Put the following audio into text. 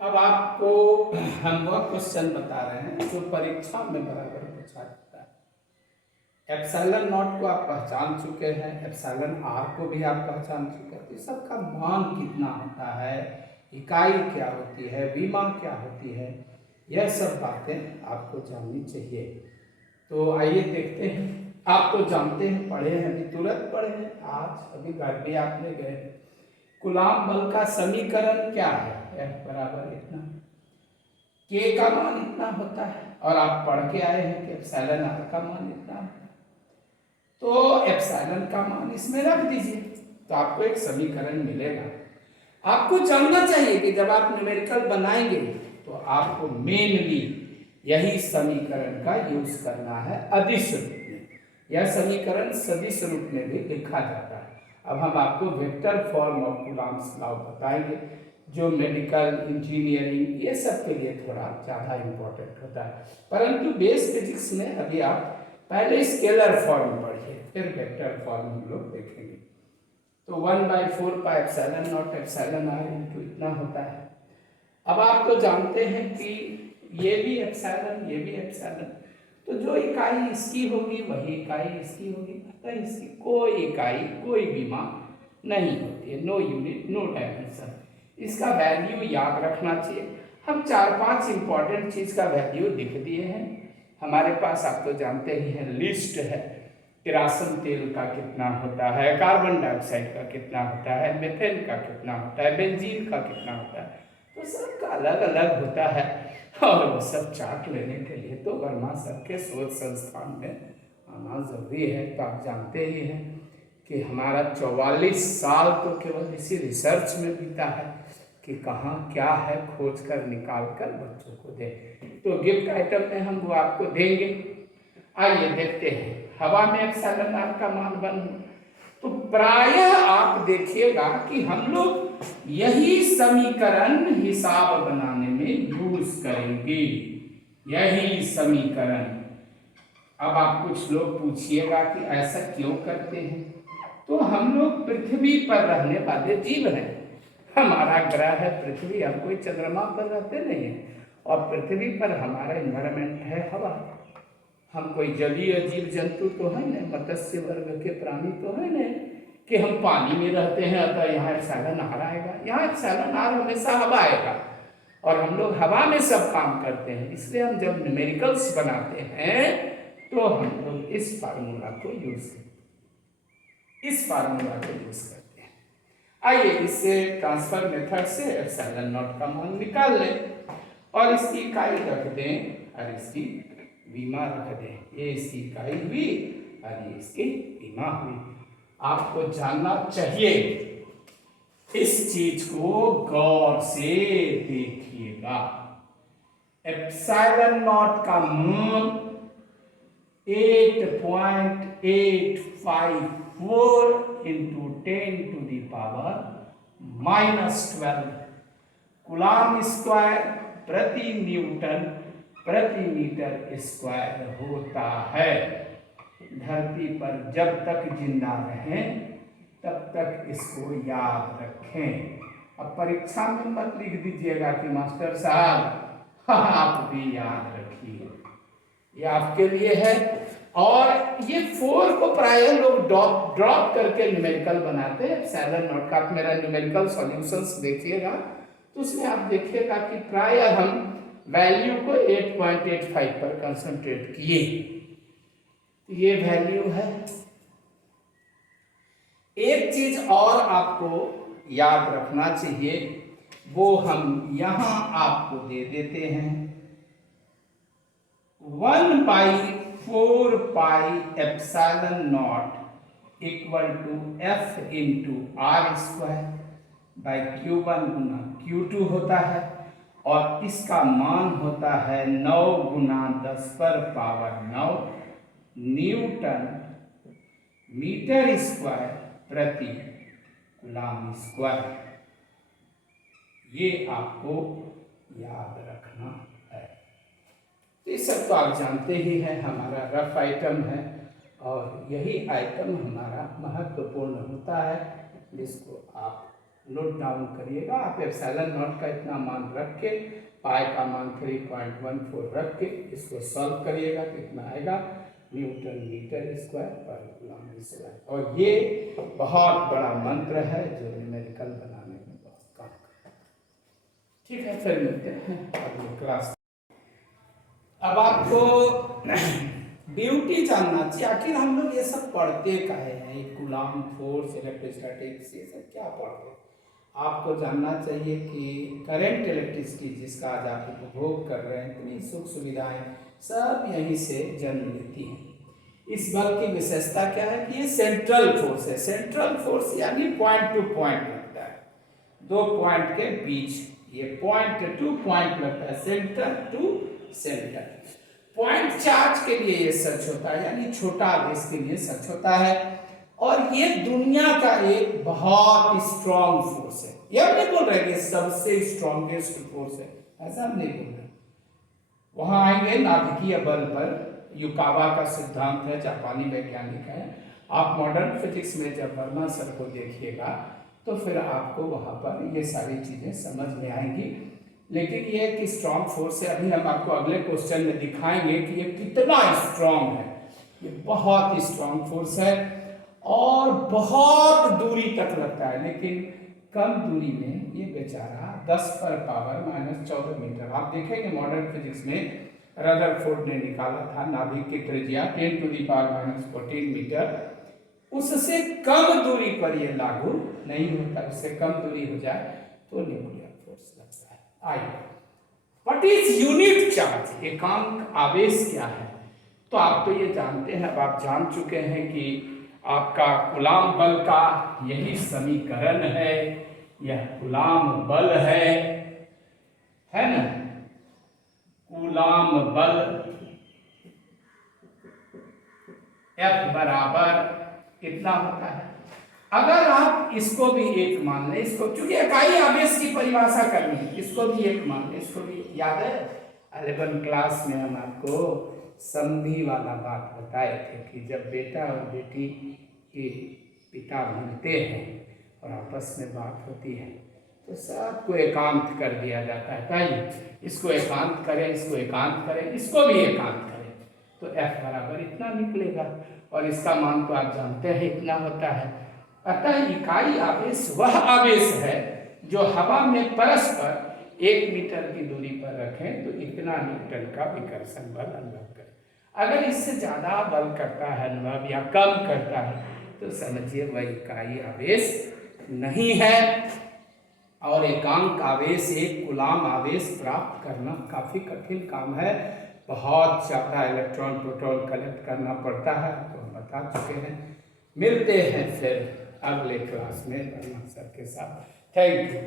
अब आपको हम वह क्वेश्चन बता रहे हैं जो परीक्षा में बराबर पूछा जाता है। एप्सिलॉन नॉट को आप पहचान चुके हैं, एप्सिलॉन आर को भी आप पहचान चुके हैं। तो इस सब का मान कितना होता है, इकाई क्या होती है, विमा क्या होती है, यह सब बातें आपको जाननी चाहिए। तो आइए देखते हैं। आप तो जानते हैं, पढ़े हैं, अभी तुरंत पढ़े हैं, आज अभी घर पे आपने गए। कूलाम बल का समीकरण क्या है? F बराबर इतना, K का मान इतना होता है, और आप पढ़ के आए हैं कि एप्सिलॉन आर का मान इतना होता है। तो एप्सिलॉन का मान इसमें रख दीजिए तो आपको एक समीकरण मिलेगा। आपको जानना चाहिए कि जब आप न्यूमेरिकल बनाएंगे तो आपको मेनली यही समीकरण का यूज करना है अदिश रूप में। यह समीकरण सदिश रूप में भी लिखा जाता है। अब हम आपको vector form of Coulomb's law बताएंगे, जो मेडिकल, इंजीनियरिंग, ये सब के लिए थोड़ा ज़्यादा इम्पोर्टेंट होता है। परंतु बेस फिजिक्स में अभी आप पहले स्केलर फॉर्म पढ़िए, फिर वेक्टर फॉर्म हम लोग देखेंगे। तो 1/4 pi epsilon not epsilon R into इतना होता है। अब आप तो जानते हैं कि ये भी एप्सिलॉन, ये भी एप्सिलॉन, तो जो इकाई इसकी होगी वही इकाई इसकी होगी, अतः इसकी कोई इकाई, कोई विमा नहीं होती है। No unit, no dimension. इसका वैल्यू याद रखना चाहिए। हम 4-5 इंपॉर्टेंट चीज का वैल्यू लिख दिए हैं। हमारे पास आप तो जानते ही हैं, लिस्ट है। किरासन तेल का कितना होता है, कार्बन डाइऑक्साइड का कितना होता है, मेथेन का कितना होता है, बेंजीन का कितना होता है, तो सबका अलग अलग होता है। और वो सब चार्ट लेने के लिए तो वर्मा सर के शोध संस्थान में आना जरूरी है। तो आप जानते ही हैं कि हमारा 44 साल तो केवल इसी रिसर्च में बीता है कि कहाँ क्या है, खोज कर निकाल कर बच्चों को दें। तो गिफ्ट आइटम में हम वो आपको देंगे। आइए देखते हैं। हवा में एप्सिलॉन आर का मान 1, तो प्रायः आप देखिएगा कि हम लोग यही समीकरण हिसाब बनाने में यूज करेंगे, यही समीकरण। अब आप कुछ लोग पूछिएगा कि ऐसा क्यों करते हैं। तो हम लोग पृथ्वी पर रहने वाले जीव हैं, हमारा ग्रह है पृथ्वी, हम कोई चंद्रमा पर रहते नहीं हैं। और पृथ्वी पर हमारा एनवायरमेंट है हवा। हम कोई जलीय जीव जंतु तो है न, मत्स्य वर्ग के प्राणी तो है न कि हम पानी में रहते हैं, अतः यहाँ एप्सिलॉन आर आएगा। यहाँ एप्सिलॉन आर हमेशा हवा आएगा, और हम लोग हवा में सब काम करते हैं। इसलिए हम जब न्यूमेरिकल्स बनाते हैं तो हम लोग इस फार्मूला को यूज करते हैं। आइए इससे ट्रांसफर मेथड से एप्सिलॉन नॉट का मान निकाल लें, और इसकी इकाई रख दें और इसकी विमा रख दें। ये इसकी इकाई हुई और ये इसकी विमा हुई। आपको जानना चाहिए, इस चीज को गौर से देखिएगा। एप्सिलॉन नॉट का मान 8.854 इंटू 10⁻⁻12 कूलॉम स्क्वायर प्रति न्यूटन प्रति मीटर स्क्वायर होता है। धरती पर जब तक जिंदा रहें तब तक इसको याद रखें। अब परीक्षा में मत लिख दीजिएगा कि मास्टर साहब आप भी याद रखिए, ये आपके लिए है। और ये 4 को प्राय लोग ड्रॉप करके न्यूमेरिकल बनाते हैं। एप्सिलॉन नॉट का आप मेरा न्यूमेरिकल सॉल्यूशंस देखिएगा तो उसमें आप देखिएगा कि प्राय हम वैल्यू को 8.85 पर कंसंट्रेट किए। ये वैल्यू है। एक चीज और आपको याद रखना चाहिए, वो हम यहां आपको दे देते हैं। 1/4 pi epsilon not equal to F into R square by Q1 गुना Q2 होता है, और इसका मान होता है 9 गुना 10⁻⁹ न्यूटन मीटर स्क्वायर प्रति कूलॉम स्क्वायर। ये आपको याद रखना है। ये सब तो आप जानते ही हैं, हमारा रफ आइटम है, और यही आइटम हमारा महत्वपूर्ण होता है, जिसको आप नोट डाउन करिएगा आप। एप्सिलॉन नॉट का इतना मान रख के, पाई का मान 3.14 रख के इसको सॉल्व करिएगा तो इतना आएगा न्यूटन मीटर स्क्वायर पर कूलम्ब स्क्वायर। और ये बहुत बड़ा मंत्र है जो न्यूमेरिकल बनाने में बहुत काम करता है। ठीक है, फिर मिलते हैं अगले क्लास। अब आपको ड्यूटी जानना चाहिए, आखिर हम लोग ये सब पढ़ते काहे हैं, कूलम्ब फोर्स, इलेक्ट्रोस्टैटिक्स, ये सब क्या पढ़ते हैं। आपको जानना चाहिए कि करंट इलेक्ट्रिसिटी जिसका आज आप उपभोग कर रहे हैं, इतनी सुख सुविधाएं सब यहीं से जन्म लेती हैं। इस बल की विशेषता क्या है कि ये सेंट्रल फोर्स है। सेंट्रल फोर्स यानी पॉइंट टू पॉइंट लगता है, दो पॉइंट के बीच, ये पॉइंट टू पॉइंट लगता है, centre to centre. Point charge के लिए ये सच होता है, यानी छोटा आवेश के लिए सच होता है। और ये दुनिया का एक बहुत स्ट्रॉन्ग फोर्स है। ये हम नहीं बोल रहे कि सबसे स्ट्रॉन्गेस्ट फोर्स है, ऐसा हम नहीं बोल रहे। वहां आएंगे नाभिकीय बल पर, युकावा का सिद्धांत है, जापानी वैज्ञानिक है। आप मॉडर्न फिजिक्स में जब वर्मा सर को देखिएगा तो फिर आपको वहां पर ये सारी चीजें समझ में आएंगी। लेकिन ये एक स्ट्रॉन्ग फोर्स है। अभी हम आपको अगले क्वेश्चन में दिखाएंगे कि ये कितना स्ट्रॉन्ग है। ये बहुत स्ट्रॉन्ग फोर्स है और बहुत दूरी तक लगता है, लेकिन कम दूरी में ये बेचारा 10 पर पावर -14 मीटर। आप देखेंगे मॉडर्न फिजिक्स में रदरफोर्ड ने निकाला था नाभिक की त्रिज्या 10 टू द पावर -14 मीटर। उससे कम दूरी पर ये लागू नहीं होता, उससे कम दूरी हो जाए तो न्यूक्लियर फोर्स लगता है। आइए, व्हाट इज यूनिट चार्ज, एकांक आवेश क्या है। तो आप तो ये जानते हैं, अब आप जान चुके हैं कि आपका कूलम्ब बल का यही समीकरण है, यह कूलम्ब बल है ना। कूलम्ब बल F बराबर कितना होता है। अगर आप इसको भी एक मान लें, इसको चूंकि इकाई आवेश की परिभाषा करनी है, इसको भी एक मान लें, इसको भी याद है 11 क्लास में हम आपको संधि वाला बात बताए थे कि जब बेटा और बेटी के पिता मिलते हैं और आपस में बात होती है तो सबको एकांत कर दिया जाता है। ताकि इसको एकांत करें, इसको एकांत करें, इसको भी एकांत करें, तो F बराबर इतना निकलेगा। और इसका मान तो आप जानते हैं इतना होता है। अतः इकाई आवेश वह आवेश है जो हवा में परस्पर 1 मीटर की दूरी पर रखें तो इतना न्यूटन का विकर्षण बल अनुभव करें। अगर इससे ज्यादा बल करता है अनुभव या कम करता है तो समझिए वह इकाई आवेश नहीं है। और एकांक आवेश, एक कूलम्ब आवेश प्राप्त करना काफी कठिन काम है। बहुत ज़्यादा इलेक्ट्रॉन प्रोटॉन कलेक्ट करना पड़ता है, तो हम बता चुके हैं। मिलते हैं फिर अगले क्लास में वर्मा सर के साथ। Thank you.